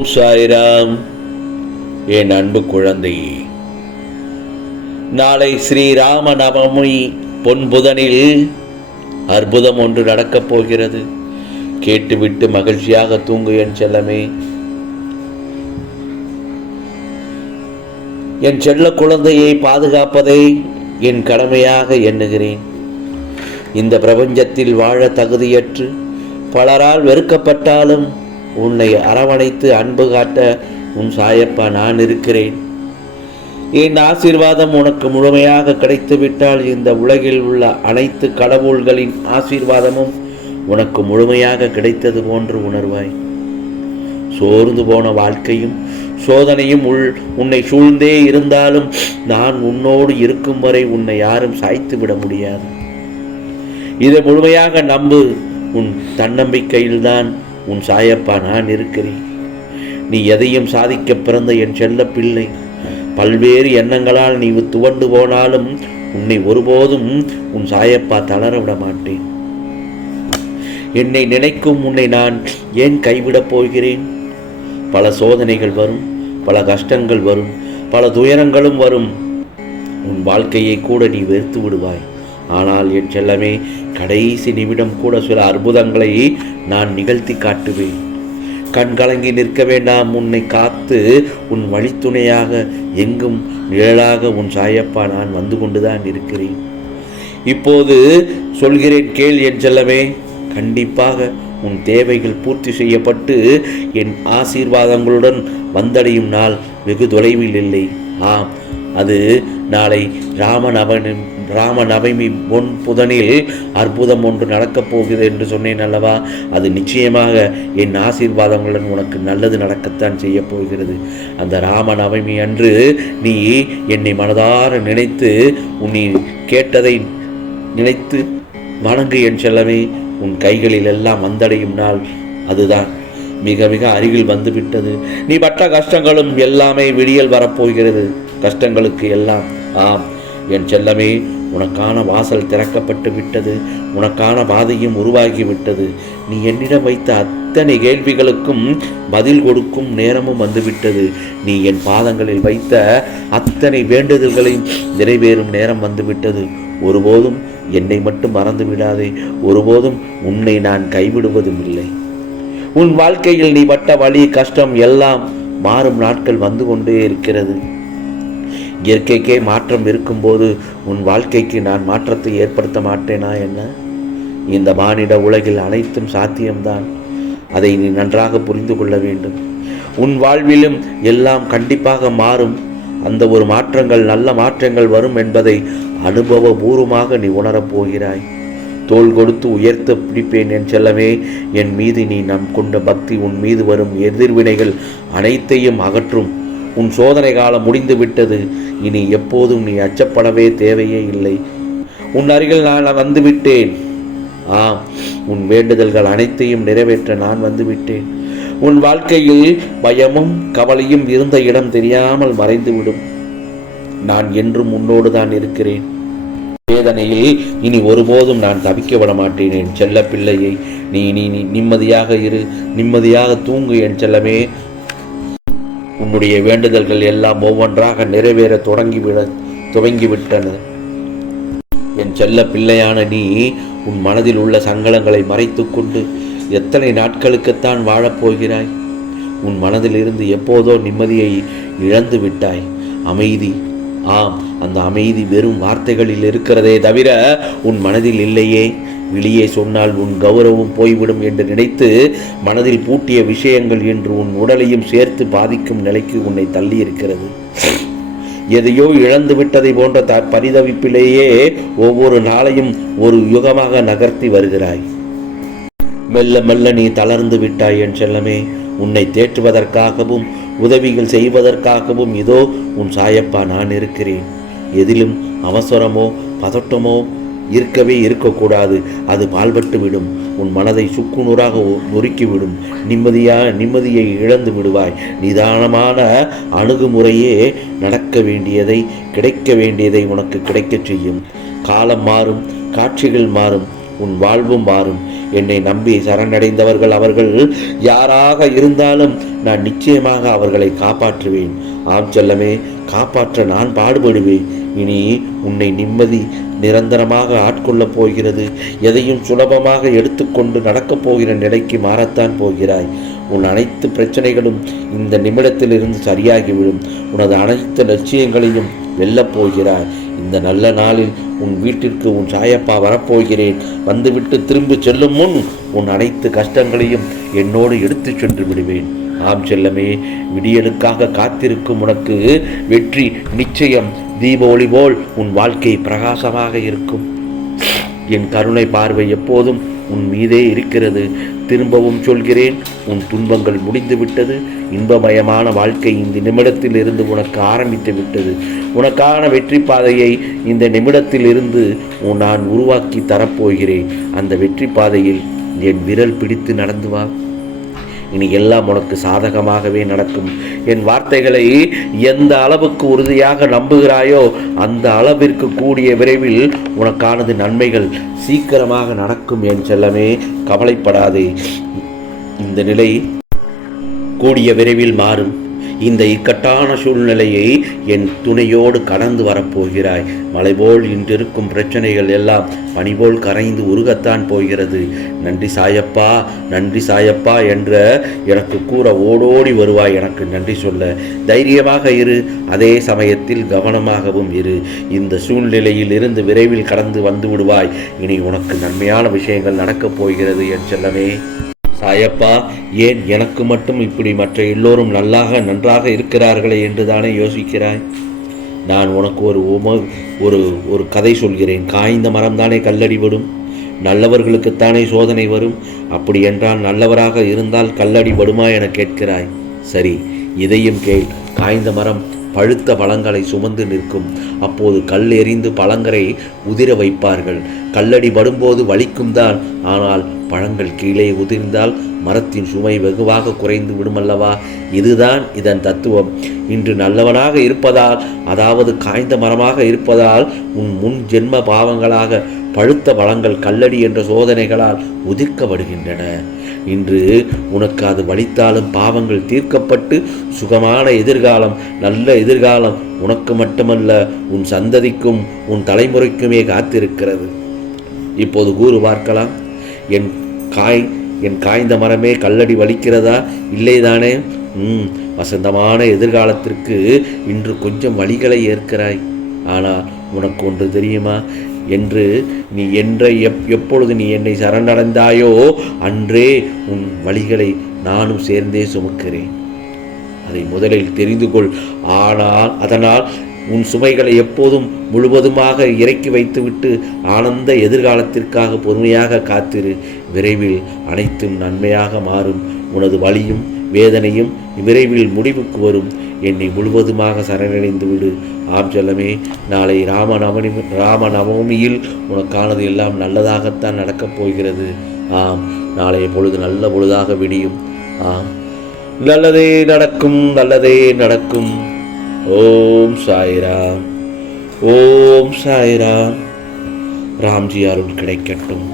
ஓம் சாய்ராம். என் அன்பு குழந்தையே, நாளை ஸ்ரீராம நவமி பொன்புதனில் அற்புதம் ஒன்று நடக்கப் போகிறது. கேட்டுவிட்டு மகிழ்ச்சியாக தூங்கு என் செல்லமே. என் செல்ல குழந்தையை பாதுகாப்பதை என் கடமையாக எண்ணுகிறேன். இந்த பிரபஞ்சத்தில் வாழ தகுதியற்று பலரால் வெறுக்கப்பட்டாலும் உன்னை அரவணைத்து அன்பு காட்ட உன் சாயப்பா நான் இருக்கிறேன். என் ஆசீர்வாதம் உனக்கு முழுமையாக கிடைத்துவிட்டால் இந்த உலகில் உள்ள அனைத்து கடவுள்களின் ஆசீர்வாதமும் உனக்கு முழுமையாக கிடைத்தது போன்று உணர்வாய். சோர்ந்து போன வாழ்க்கையும் சோதனையும் உன்னை சூழ்ந்தே இருந்தாலும் நான் உன்னோடு இருக்கும் வரை உன்னை யாரும் சாய்த்து விட முடியாது. இதை முழுமையாக நம்பு. உன் தன்னம்பிக்கையில்தான் உன் சாயப்பா நான் இருக்கிறேன். நீ எதையும் சாதிக்க பிறந்த என் செல்ல பிள்ளை. பல்வேறு எண்ணங்களால் நீ துவண்டு போனாலும் உன்னை ஒருபோதும் உன் சாயப்பா தளர விட மாட்டேன். என்னை நினைக்கும் உன்னை நான் ஏன் கைவிடப் போகிறேன்? பல சோதனைகள் வரும், பல கஷ்டங்கள் வரும், பல துயரங்களும் வரும். உன் வாழ்க்கையை கூட நீ வெறுத்து விடுவாய். ஆனால் என் செல்லமே, கடைசி நிமிடம் கூட சில அற்புதங்களை நான் நிகழ்த்தி காட்டுவேன். கண்கலங்கி நிற்க வேண்டாம். உன்னை காத்து உன் வழித்துணையாக எங்கும் நிழலாக உன் சாயப்பா நான் வந்து கொண்டுதான் இருக்கிறேன். இப்போது சொல்கிறேன் கேள் என் செல்லமே. கண்டிப்பாக உன் தேவைகள் பூர்த்தி செய்யப்பட்டு என் ஆசீர்வாதங்களுடன் வந்தடையும் நாள் வெகு தொலைவில் இல்லை. ஆம், அது நாளை ராமநவமி பொன் புதனில் அற்புதம் ஒன்று நடக்கப் போகிறது என்று சொன்னேன் அல்லவா? அது நிச்சயமாக என் ஆசீர்வாதங்களுடன் உனக்கு நல்லது நடக்கத்தான் செய்ய போகிறது. அந்த ராமநவமி அன்று நீ என்னை மனதார நினைத்து உன்னை கேட்டதை நினைத்து வணங்கு என் செல்லமே. உன் கைகளில் எல்லாம் வந்தடையும் நாள் அதுதான் மிக மிக அருகில் வந்துவிட்டது. நீ பட்ட கஷ்டங்களும் எல்லாமே விடியல் வரப்போகிறது. கஷ்டங்களுக்கு எல்லாம் ஆம் என் செல்லமே, உனக்கான வாசல் திறக்கப்பட்டு விட்டது. உனக்கான பாதையும் உருவாகிவிட்டது. நீ என்னிடம் வைத்த அத்தனை கேள்விகளுக்கும் பதில் கொடுக்கும் நேரமும் வந்துவிட்டது. நீ என் பாதங்களில் வைத்த அத்தனை வேண்டுதல்களையும் நிறைவேறும் நேரம் வந்துவிட்டது. ஒருபோதும் என்னை மட்டும் மறந்து விடாதே. ஒருபோதும் உன்னை நான் கைவிடுவதும் இல்லை. உன் வாழ்க்கையில் நீ பட்ட வலி கஷ்டம் எல்லாம் மாறும் நாட்கள் வந்து கொண்டே இருக்கிறது. இயற்கைக்கே மாற்றம் இருக்கும்போது உன் வாழ்க்கைக்கு நான் மாற்றத்தை ஏற்படுத்த மாட்டேனா என்ன? இந்த மானிட உலகில் அனைத்தும் சாத்தியம்தான். அதை நீ நன்றாக புரிந்து கொள்ள வேண்டும். உன் வாழ்விலும் எல்லாம் கண்டிப்பாக மாறும். அந்த ஒரு மாற்றங்கள் நல்ல மாற்றங்கள் வரும் என்பதை அனுபவபூர்வமாக நீ உணரப் போகிறாய். தோள் கொடுத்து உயர்த்த பிடிப்பேன் என் செல்லமே. என் மீது நீ நம் கொண்ட பக்தி உன் மீது வரும் எதிர்வினைகள் அனைத்தையும் அகற்றும். உன் சோதனை காலம் முடிந்து விட்டது. இனி எப்போதும் நீ அச்சப்படவே தேவையே இல்லை. உன் அருகில் நான் வந்துவிட்டேன். ஆம், உன் வேண்டுதல்கள் அனைத்தையும் நிறைவேற்ற நான் வந்துவிட்டேன். உன் வாழ்க்கையில் பயமும் கவலையும் இருந்த இடம் தெரியாமல் மறைந்துவிடும். நான் என்றும் உன்னோடு தான் இருக்கிறேன். வேதனையில் இனி ஒருபோதும் நான் தவிக்க விட மாட்டேன் என் செல்ல பிள்ளையை. நீ நிம்மதியாக இரு, நிம்மதியாக தூங்கு என் செல்லமே. உன்னுடைய வேண்டுதல்கள் எல்லாம் ஒவ்வொன்றாக நிறைவேற துவங்கிவிட்டன. என் செல்ல பிள்ளையான நீ உன் மனதில் உள்ள சங்கடங்களை மறைத்து கொண்டு எத்தனை நாட்களுக்குத்தான் வாழப்போகிறாய்? உன் மனதில் இருந்து எப்போதோ நிம்மதியை இழந்து விட்டாய். அமைதி, ஆம், அந்த அமைதி வெறும் வார்த்தைகளில் இருக்கிறதே தவிர உன் மனதில் இல்லையே. வெளியே சொன்னால் உன் கௌரவம் போய்விடும் என்று நினைத்து மனதில் பூட்டிய விஷயங்கள் என்று உன் உடலையும் சேர்த்து பாதிக்கும் நிலைக்கு உன்னை தள்ளி இருக்கிறது. எதையோ இழந்து விட்டதை போன்ற பரிதவிப்பிலேயே ஒவ்வொரு நாளையும் ஒரு யுகமாக நகர்த்தி வருகிறாய். மெல்ல மெல்ல நீ தளர்ந்து விட்டாய் என் செல்லமே. உன்னை தேற்றுவதற்காகவும் உதவிகள் செய்வதற்காகவும் இதோ உன் சாயப்பா நான் இருக்கிறேன். எதிலும் அவசரமோ பதட்டமோ இருக்கக்கூடாது. அது பால்பட்டு விடும். உன் மனதை சுக்குநூறாக நொறுக்கிவிடும். நிம்மதியை இழந்து விடுவாய். நிதானமான அணுகுமுறையே நடக்க வேண்டியதை கிடைக்க வேண்டியதை உனக்கு கிடைக்கச் செய்யும். காலம் மாறும், காட்சிகள் மாறும், உன் வாழ்வும் மாறும். என்னை நம்பி சரணடைந்தவர்கள் அவர்கள் யாராக இருந்தாலும் நான் நிச்சயமாக அவர்களை காப்பாற்றுவேன். ஆம் செல்லமே, காப்பாற்ற நான் பாடுபடுவேன். இனி உன்னை நிம்மதி நிரந்தரமாக ஆட்கொள்ளப் போகிறது. எதையும் சுலபமாக எடுத்துக்கொண்டு நடக்கப் போகிற நிலைக்கு மாறத்தான் போகிறாய். உன் அனைத்து பிரச்சனைகளும் இந்த நிமிடத்திலிருந்து சரியாகிவிடும். உனது அனைத்து லட்சியங்களையும் வெல்லப் போகிறாய். இந்த நல்ல நாளில் உன் வீட்டிற்கு உன் சாயப்பா வரப்போகிறேன். வந்துவிட்டு திரும்பி செல்லும் முன் உன் அனைத்து கஷ்டங்களையும் என்னோடு எடுத்து சென்று விடுவேன். ஆம் செல்லமே, விடியலுக்காக காத்திருக்கும் உனக்கு வெற்றி நிச்சயம். தீப ஒளி போல் உன் வாழ்க்கை பிரகாசமாக இருக்கும். என் கருணை பார்வை எப்போதும் உன் மீதே இருக்கிறது. திரும்பவும் சொல்கிறேன், உன் துன்பங்கள் முடிந்துவிட்டது. இன்பமயமான வாழ்க்கை இந்த நிமிடத்தில் இருந்து உனக்கு ஆரம்பித்து விட்டது. உனக்கான வெற்றி பாதையை இந்த நிமிடத்தில் இருந்து நான் உருவாக்கி தரப்போகிறேன். அந்த வெற்றி பாதையில் என் விரல் பிடித்து நடந்து வா. இனி எல்லாம் உனக்கு சாதகமாகவே நடக்கும். என் வார்த்தைகளை எந்த அளவுக்கு உறுதியாக நம்புகிறாயோ அந்த அளவிற்கு கூடிய விரைவில் உனக்கானது நன்மைகள் சீக்கிரமாக நடக்கும். என் செல்லமே, கவலைப்படாதே. இந்த நிலை கூடிய விரைவில் மாறும். இந்த இக்கட்டான சூழ்நிலையை என் துணையோடு கடந்து வரப்போகிறாய். மலைபோல் இன்றிருக்கும் பிரச்சனைகள் எல்லாம் பனிபோல் கரைந்து உருகத்தான் போகிறது. நன்றி சாயப்பா, நன்றி சாயப்பா என்ற எனக்கு கூற ஓடோடி வருவாய். எனக்கு நன்றி சொல்ல தைரியமாக இரு, அதே சமயத்தில் கவனமாகவும் இரு. இந்த சூழ்நிலையில் இருந்து விரைவில் கடந்து வந்து விடுவாய். இனி உனக்கு நன்மையான விஷயங்கள் நடக்கப் போகிறது என் செல்லமே. சாயப்பா, ஏன் எனக்கு மட்டும் இப்படி மற்ற எல்லோரும் நன்றாக இருக்கிறார்களே என்று தானே யோசிக்கிறாய்? நான் உனக்கு ஒரு கதை சொல்கிறேன். காய்ந்த மரம் தானே கல்லடி விடும்? நல்லவர்களுக்குத்தானே சோதனை வரும். அப்படி என்றால் நல்லவராக இருந்தால் கல்லடி படுமா என கேட்கிறாய். சரி, இதையும் கேள். காய்ந்த மரம் பழுத்த பழங்களை சுமந்து நிற்கும். அப்போது கல் எறிந்து பழங்களை உதிர வைப்பார்கள். கல்லடி படும்போது வலிக்கும் தான், ஆனால் பழங்கள் கீழே உதிர்ந்தால் மரத்தின் சுமை வெகுவாக குறைந்து விடுமல்லவா? இதுதான் இதன் தத்துவம். இன்று நல்லவனாக இருப்பதால், அதாவது காய்ந்த மரமாக இருப்பதால் உன் முன் ஜென்ம பாவங்களாக பழுத்த பழங்கள் கல்லடி என்ற சோதனைகளால் உதிர்க்கப்படுகின்றன. இன்று உனக்கு அது வலித்தாலும் பாவங்கள் தீர்க்கப்பட்டு சுகமான எதிர்காலம், நல்ல எதிர்காலம் உனக்கு மட்டுமல்ல உன் சந்ததிக்கும் உன் தலைமுறைக்குமே காத்திருக்கிறது. இப்போது கூறு பார்க்கலாம். என் காய்ந்த மரமே கல்லடி வலிக்கிறதா? இல்லைதானே? வசந்தமான எதிர்காலத்திற்கு இன்று கொஞ்சம் வலிகளை ஏற்கிறாய். ஆனால் உனக்கு ஒன்று தெரியுமா? எப்பொழுது நீ என்னை சரணடைந்தாயோ அன்றே உன் வழிகளை நானும் சேர்ந்தே சுமக்கிறேன். அதை முதலில் தெரிந்து கொள். அதனால் உன் சுமைகளை எப்போதும் முழுவதுமாக இறக்கி வைத்துவிட்டு ஆனந்த எதிர்காலத்திற்காக பொறுமையாக காத்திரு. விரைவில் அனைத்தும் நன்மையாக மாறும். உனது வலியும் வேதனையும் விரைவில் முடிவுக்கு வரும். என்னை முழுவதுமாக சரணடைந்து விடு. ஆம் செல்லமே, நாளை ராமநவமியில் உனக்கானது எல்லாம் நல்லதாகத்தான் நடக்கப் போகிறது. ஆம், நாளைய பொழுது நல்ல பொழுதாக விடியும். ஆம், நல்லதே நடக்கும், நல்லதே நடக்கும். ஓம் சாய்ராம், ஓம் சாய்ராம். ராம்ஜி அருள் கிடைக்கட்டும்.